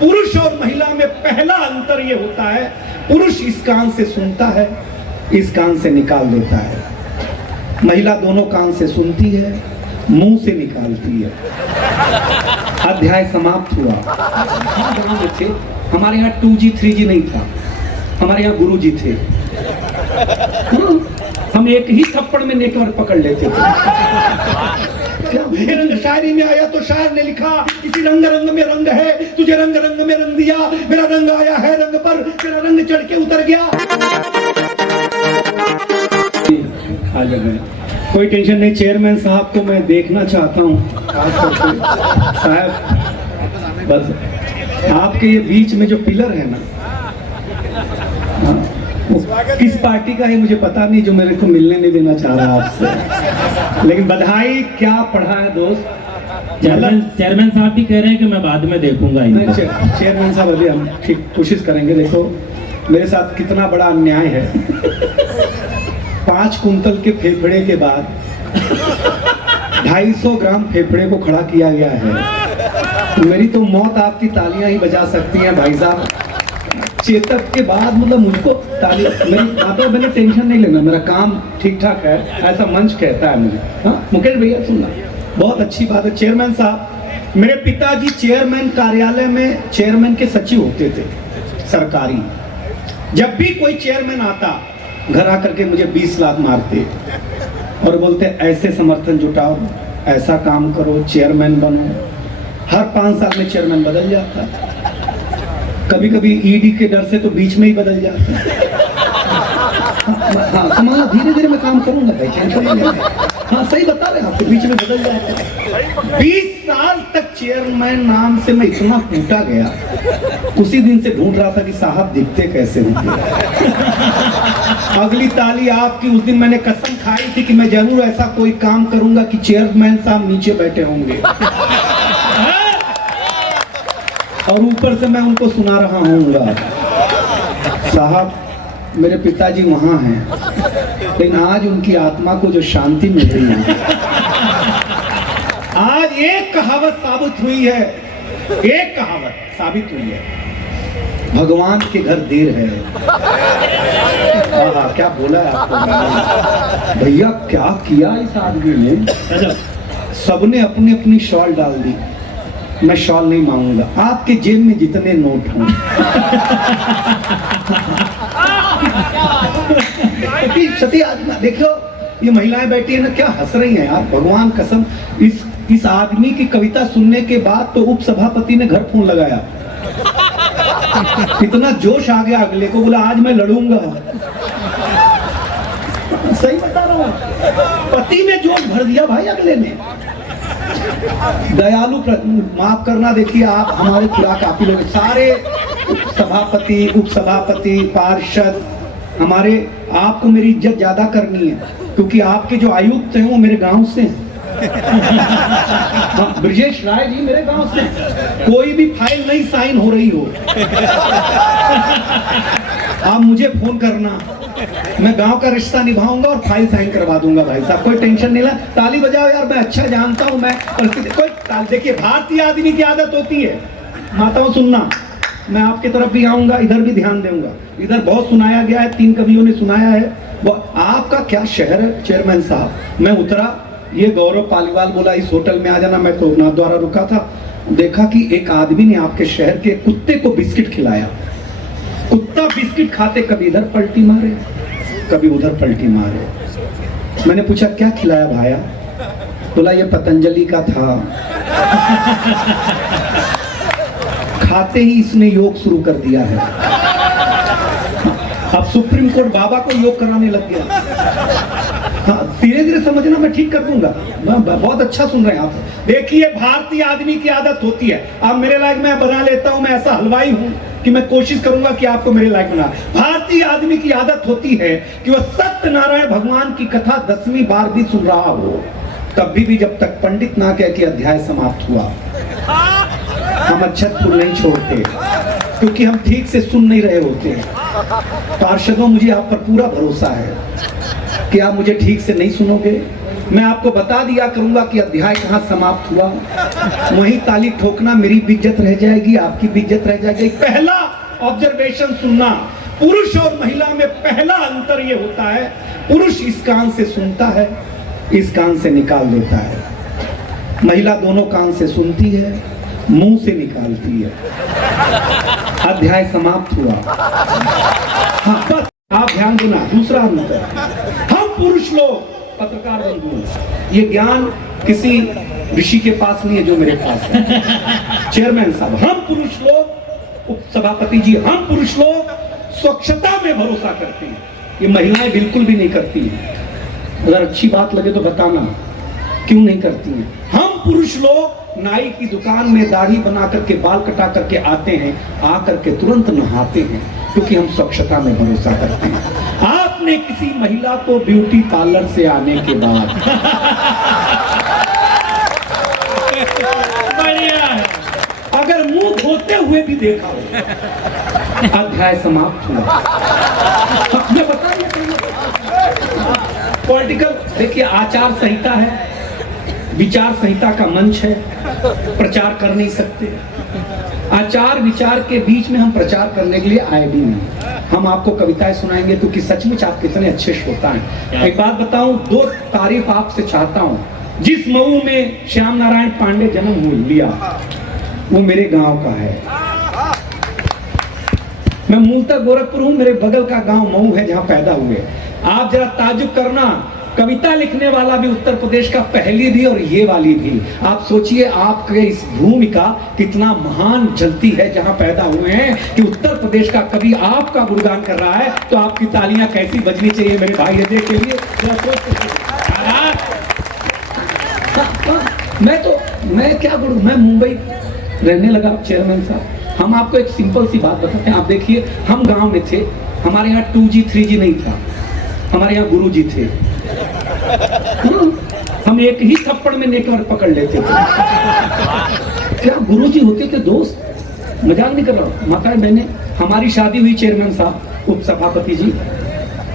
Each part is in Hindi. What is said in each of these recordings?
पुरुष और महिला में पहला अंतर यह होता है, पुरुष इस कान से सुनता है, इस कान से निकाल देता है। महिला दोनों कान से सुनती है, मुंह से निकालती है। अध्याय समाप्त हुआ। थे हमारे यहाँ 2G 3G नहीं था, हमारे यहाँ गुरु जी थे। हम एक ही थप्पड़ में नेटवर्क पकड़ लेते थे। रंग शायरी में आया तो शायर ने लिखा, किसी रंग रंग में रंग है, तुझे रंग रंग में रंग दिया, मेरा रंग आया है रंग पर, तेरा रंग चढ़ के उतर गया। आ जाए, कोई टेंशन नहीं। चेयरमैन साहब को मैं देखना चाहता हूँ साहब। बस आपके ये बीच में जो पिलर है ना, किस पार्टी का है मुझे पता नहीं, जो मेरे को मिलने नहीं देना चाह रहा आपसे। लेकिन बधाई, क्या पढ़ा है दोस्त। चेयरमैन साहब भी कह रहे हैं कि मैं बाद में देखूंगा। चेयरमैन साहब अभी हम ठीक कोशिश करेंगे। देखो मेरे साथ कितना बड़ा अन्याय है। 5 कुंतल के फेफड़े के बाद 250 ग्राम फेफड़े को खड़ा किया गया है। मेरी तो मौत आपकी तालियां ही बजा सकती हैं भाई साहब। चेतक के बाद मतलब मुझको ताली, मैंने टेंशन नहीं लेना, मेरा काम ठीक ठाक है, ऐसा मंच कहता है मुझे। हाँ मुकेश भैया सुनना, बहुत अच्छी बात है। चेयरमैन साहब, मेरे पिताजी चेयरमैन कार्यालय में चेयरमैन के सचिव होते थे सरकारी। जब भी कोई चेयरमैन आता घर आकर के मुझे 20 लाख मारते और बोलते ऐसे समर्थन जुटाओ, ऐसा काम करो, चेयरमैन बनो। हर 5 साल में चेयरमैन बदल जाता, कभी कभी ईडी के डर से तो बीच में ही बदल जाता। हाँ समाज धीरे धीरे मैं काम करूंगा भाई, टेंशन नहीं लेना। हाँ सही बता रहे हैं आपको, बीच में बदल जाता है। 20 साल तक चेयरमैन नाम से मैं इतना टूटा गया, उसी दिन से ढूंढ रहा था कि साहब दिखते कैसे होंगे। अगली ताली आपकी। उस दिन मैंने कसम खाई थी कि मैं जरूर ऐसा कोई काम करूंगा कि चेयरमैन साहब नीचे बैठे होंगे और ऊपर से मैं उनको सुना रहा हूँ, साहब मेरे पिताजी वहां हैं, लेकिन आज उनकी आत्मा को जो शांति मिल रही है। आज एक कहावत साबित हुई है, एक कहावत साबित हुई है, भगवान के घर देर है। क्या बोला है आपको भैया, क्या किया इस आदमी ने। सबने अपनी अपनी शॉल डाल दी, मैं शॉल नहीं मांगूंगा, आपके जेब में जितने नोट हों। सती आदमी देखो, ये महिलाएं बैठी है ना, क्या हंस रही हैं यार, भगवान कसम। इस आदमी की कविता सुनने के बाद तो उप सभापति ने घर फोन लगाया। इतना जोश आ गया अगले को, बोला आज मैं लड़ूंगा। सही बता रहा हूँ, पति में जोश भर दिया भाई अगले ने। दयालु, माफ करना, देखिए आप हमारे खुराक आप ही लोग सारे सभापति, उपसभापति, पार्षद हमारे, आपको मेरी इज्जत ज्यादा करनी है क्योंकि आपके जो आयुक्त हैं वो मेरे गांव से हैं। ब्रजेश राय जी मेरे गांव से। कोई भी फाइल नहीं साइन हो रही हो, आप मुझे फोन करना, मैं गांव का रिश्ता निभाऊंगा और फाइल साइन करवा दूंगा भाई साहब, कोई टेंशन नहीं ला। ताली बजाओ यार, मैं अच्छा जानता हूं मैं परिस्थिति। कोई देखिए, भारतीय आदमी की आदत होती है, माताओं सुनना, मैं आपके तरफ भी आऊंगा, इधर भी ध्यान दूंगा। इधर बहुत सुनाया गया है, 3 कवियों ने सुनाया है। आपका क्या शहर है चेयरमैन साहब। मैं उतरा, ये गौरव पालीवाल बोला इस होटल में आ जाना, मैं तो नाथ द्वारा रुका था। देखा कि एक आदमी ने आपके शहर के कुत्ते को बिस्किट खिलाया। कुत्ता बिस्किट खाते कभी इधर पलटी मारे, कभी उधर पलटी मारे। मैंने पूछा क्या खिलाया भाया, बोला ये पतंजलि का था। खाते ही इसने योग शुरू कर दिया है। अब सुप्रीम कोर्ट बाबा को योग कराने लग गया। हाँ धीरे धीरे समझना, मैं ठीक कर दूंगा। बहुत अच्छा सुन रहे हैं आप। देखिए भारतीय आदमी की आदत होती है, आप मेरे लायक मैं बना लेता हूं, मैं ऐसा हलवाई हूं कि मैं कोशिश करूंगा कि आपको मेरे लायक बना। भारतीय आदमी की आदत होती है कि वह सत्यनारायण भगवान की कथा 10वीं बार भी सुन रहा हो, तब भी जब तक पंडित ना कहे कि अध्याय समाप्त हुआ, हम अक्षतपुर नहीं छोड़ते, क्योंकि हम ठीक से सुन नहीं रहे होते। पार्षदों, मुझे आप पर पूरा भरोसा है कि आप मुझे ठीक से नहीं सुनोगे, मैं आपको बता दिया करूंगा कि अध्याय कहाँ समाप्त हुआ, वहीं ताली ठोकना, मेरी भी इज्जत रह जाएगी, आपकी भी इज्जत रह जाएगी। पहला ऑब्जर्वेशन सुनना, पुरुष और महिला में पहला अंतर यह होता है, पुरुष इस कान से सुनता है, इस कान से निकाल देता है, महिला दोनों कान से सुनती है, मुंह से निकालती है। अध्याय समाप्त हुआ। हाँ, बस आप ध्यान देना। दूसरा अंतर, हम पुरुष लोग, पत्रकार बंधु, ये ज्ञान किसी ऋषि के पास नहीं है जो मेरे पास है। चेयरमैन साहब, हम पुरुष लोग, उप सभापति जी, हम पुरुष लोग स्वच्छता में भरोसा करते हैं, ये महिलाएं बिल्कुल भी नहीं करती हैं। अगर अच्छी बात लगे तो बताना क्यों नहीं करती हैं। हम पुरुष लोग नाई की दुकान में दाढ़ी बना करके, बाल कटा करके आते हैं, आकर के तुरंत नहाते हैं, क्योंकि हम स्वच्छता में भरोसा करते हैं। आपने किसी महिला को ब्यूटी पार्लर से आने के बाद अगर मुंह धोते हुए भी देखा हो, अध्याय समाप्त हुआ। मैं बता पॉलिटिकल, देखिए आचार संहिता है, विचार संहिता का मंच है, प्रचार कर नहीं सकते। आचार विचार के बीच में हम प्रचार करने के लिए आए भी नहीं। हम आपको कविताएं सुनाएंगे क्योंकि सचमुच आप कितने अच्छे श्रोता हैं। एक बात बताऊं, दो तारीफ आपसे चाहता हूं। जिस मऊ में श्याम नारायण पांडे जन्म लिया, वो मेरे गांव का है। मैं मूलतः गोरखपुर हूं, मेरे बगल का गांव मऊ है जहां पैदा हुए। आप जरा ताजुब करना, कविता लिखने वाला भी उत्तर प्रदेश का, पहली भी और ये वाली भी। आप सोचिए आपके इस भूमि का कितना महान जलती है जहां पैदा हुए हैं, कि उत्तर प्रदेश का कवि आपका गुणगान कर रहा है, तो आपकी तालियां कैसी बजनी चाहिए मेरे भाई अजय के लिए। मैं क्या करूं, मैं मुंबई रहने लगा चेयरमैन साहब। हम आपको एक सिंपल सी बात बताते हैं। आप देखिए, हम गांव में थे, हमारे यहाँ 2G 3G नहीं था, हमारे यहाँ गुरु जी थे। हम एक ही थप्पड़ में नेटवर्क पकड़ लेते थे। क्या गुरु जी होते थे दोस्त, मजाक नहीं कर रहा हूँ। माता बहने, हमारी शादी हुई चेयरमैन साहब, उप सभापति जी,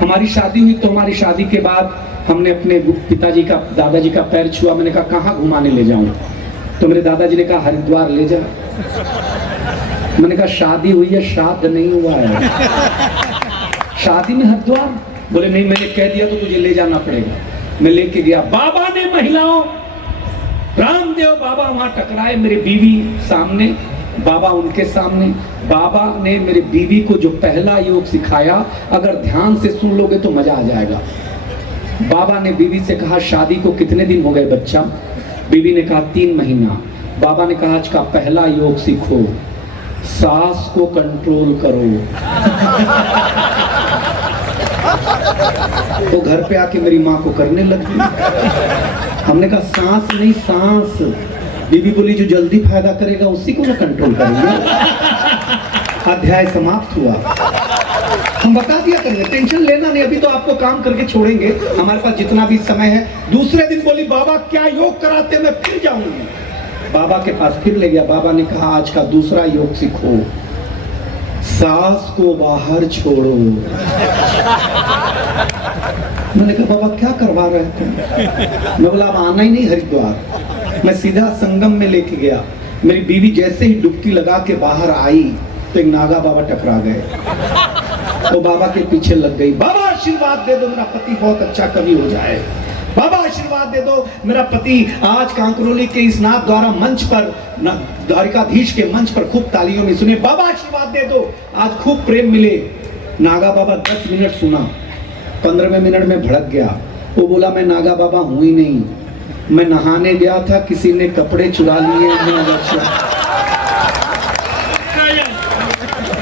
हमारी शादी हुई तो हमारी शादी के बाद हमने अपने पिताजी का, दादाजी का पैर छुआ। मैंने कहा कहाँ घुमाने ले जाऊं, तो मेरे दादाजी ने कहा हरिद्वार ले जा। मैंने कहा शादी हुई है, श्राद्ध नहीं हुआ है, शादी में हरिद्वार? बोले नहीं, मैंने कह दिया तो तुझे ले जाना पड़ेगा। मैं लेके गया, बाबा ने महिलाओं, रामदेव बाबा वहां टकराए, मेरे बीवी सामने, बाबा उनके सामने। बाबा ने मेरे बीवी को जो पहला योग सिखाया, अगर ध्यान से सुन लोगे तो मजा आ जाएगा। बाबा ने बीवी से कहा शादी को कितने दिन हो गए बच्चा? बीवी ने कहा 3 महीना। बाबा ने कहा आज का पहला योग सीखो, सांस को कंट्रोल करो। तो घर पे आके मेरी माँ को करने लगी। हमने कहा सांस नहीं, सांस। बीबी बोली जो जल्दी फायदा करेगा उसी को ना कंट्रोल करेंगे। अध्याय समाप्त हुआ। हम बता दिया करेंगे, टेंशन लेना नहीं, अभी तो आपको काम करके छोड़ेंगे, हमारे पास जितना भी समय है। दूसरे दिन बोली बाबा क्या योग कराते, मैं फिर जाऊंगी। बाबा के पास फिर ले गया। बाबा ने कहा आज का दूसरा योग सीखो, सांस को बाहर छोड़ो। मैंने कहा बाबा क्या करवा रहे थे? मैं बोला अब आना ही नहीं हरिद्वार। मैं सीधा संगम में लेके गया। मेरी बीवी जैसे ही डुबकी लगा के बाहर आई तो एक नागा बाबा टकरा गए। तो बाबा के पीछे लग गई, बाबा आशीर्वाद दे दो मेरा पति बहुत अच्छा कवि हो जाए, बाबा आशीर्वाद दे दो मेरा पति आज कांकरोली के इस नाथ द्वारा मंच पर, द्वारिकाधीश के मंच पर खूब तालियों में सुने, बाबा आशीर्वाद दे दो आज खूब प्रेम मिले। नागा बाबा 10 मिनट सुना, 15वें मिनट में भड़क गया। वो बोला मैं नागा बाबा हूं ही नहीं, मैं नहाने गया था, किसी ने कपड़े चुरा लिए।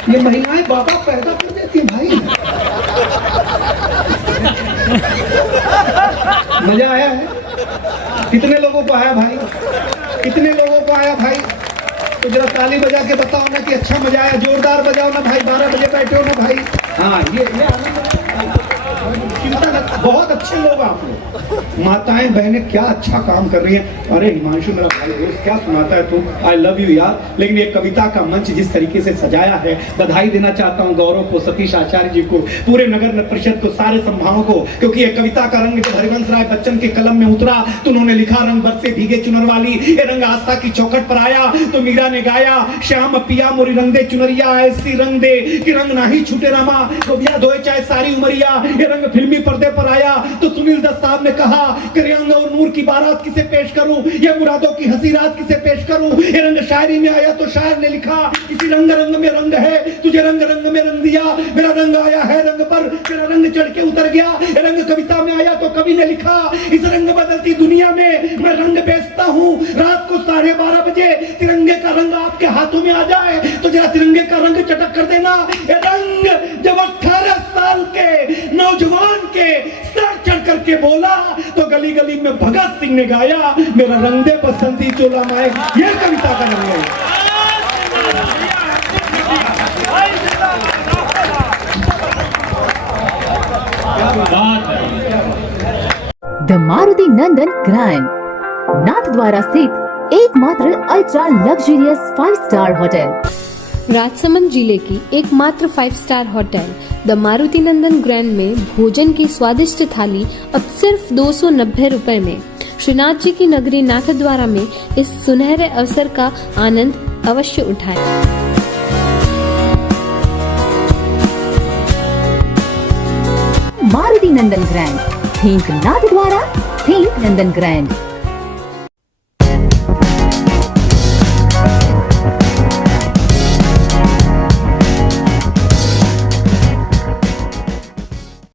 ये महिलाएं बाबा पैदा कर देती हैं भाई। मजा आया है? कितने लोगों को आया भाई? कितने लोगों को आया भाई? तो जरा ताली बजा के बताओ ना कि अच्छा मजा आया। जोरदार बजाओ ना भाई, 12 बजे बैठे हो ना भाई। हाँ, ये चिंता बहुत अच्छे लोग आप लोग, माताएं बहनें क्या अच्छा काम कर रही हैं। अरे हिमांशु मेरा भाई दोस्त क्या सुनाता है तू, आई लव यू यार। लेकिन ये कविता का मंच जिस तरीके से सजाया है, बधाई देना चाहता हूँ गौरव को, सतीश आचार्य जी को, पूरे नगर परिषद को, सारे संभागों को, क्योंकि ये कविता का रंग जब हरिवंश राय बच्चन के कलम में उतरा तो उन्होंने लिखा रंग बरसे भीगे चुनर वाली, ये रंग आस्था की चौखट पर आया तो मीरा ने गाया श्याम पिया मोरी रंग दे चुनरिया, ऐसी रंग दे कि रंग ना ही छूटे रामा, तो बिया धोए चाहे सारी उमरिया। ये रंग फिल्मी पर्दे पर आया तो सुनील दत्त साहब ने कहा कि रंग और नूर की बारात किसे पेश करूं, ये मुरादों की हंसी रात किसे पेश करूं। ये रंग शायरी में आया तो शायर ने लिखा इसी रंग रंग में रंग है, तुझे रंग रंग में रंग दिया, मेरा रंग आया है रंग पर, मेरा रंग चढ़ के उतर गया। ये रंग कविता में आया तो कवि ने लिखा इस रंग बदलती दुनिया में मैं रंग बेचता हूं, रात को 12:30 बजे तिरंगे का रंग आपके हाथों में आ जाए तो जरा तिरंगे का रंग चटक कर देना। ये रंग जब 18 साल के नौजवान के सर चढ़ करके बोला तो गली गली में भगत सिंह ने गाया मेरा रंग दे बसंती चोला माए। ये कविता का रंग है। The Maruti Nandan grand Nathdwara स्थित एकमात्र ultra luxurious 5 star hotel. Rajsamand जिले की एकमात्र 5 star hotel the Maruti Nandan grand में भोजन की स्वादिष्ट थाली अब सिर्फ 290 रुपए में। श्रीनाथ जी की नगरी नाथद्वारा में इस सुनहरे अवसर का आनंद अवश्य उठाएं। मारुति नंदन ग्रैंड, थिंक नाथद्वारा, थिंक नंदन ग्रैंड।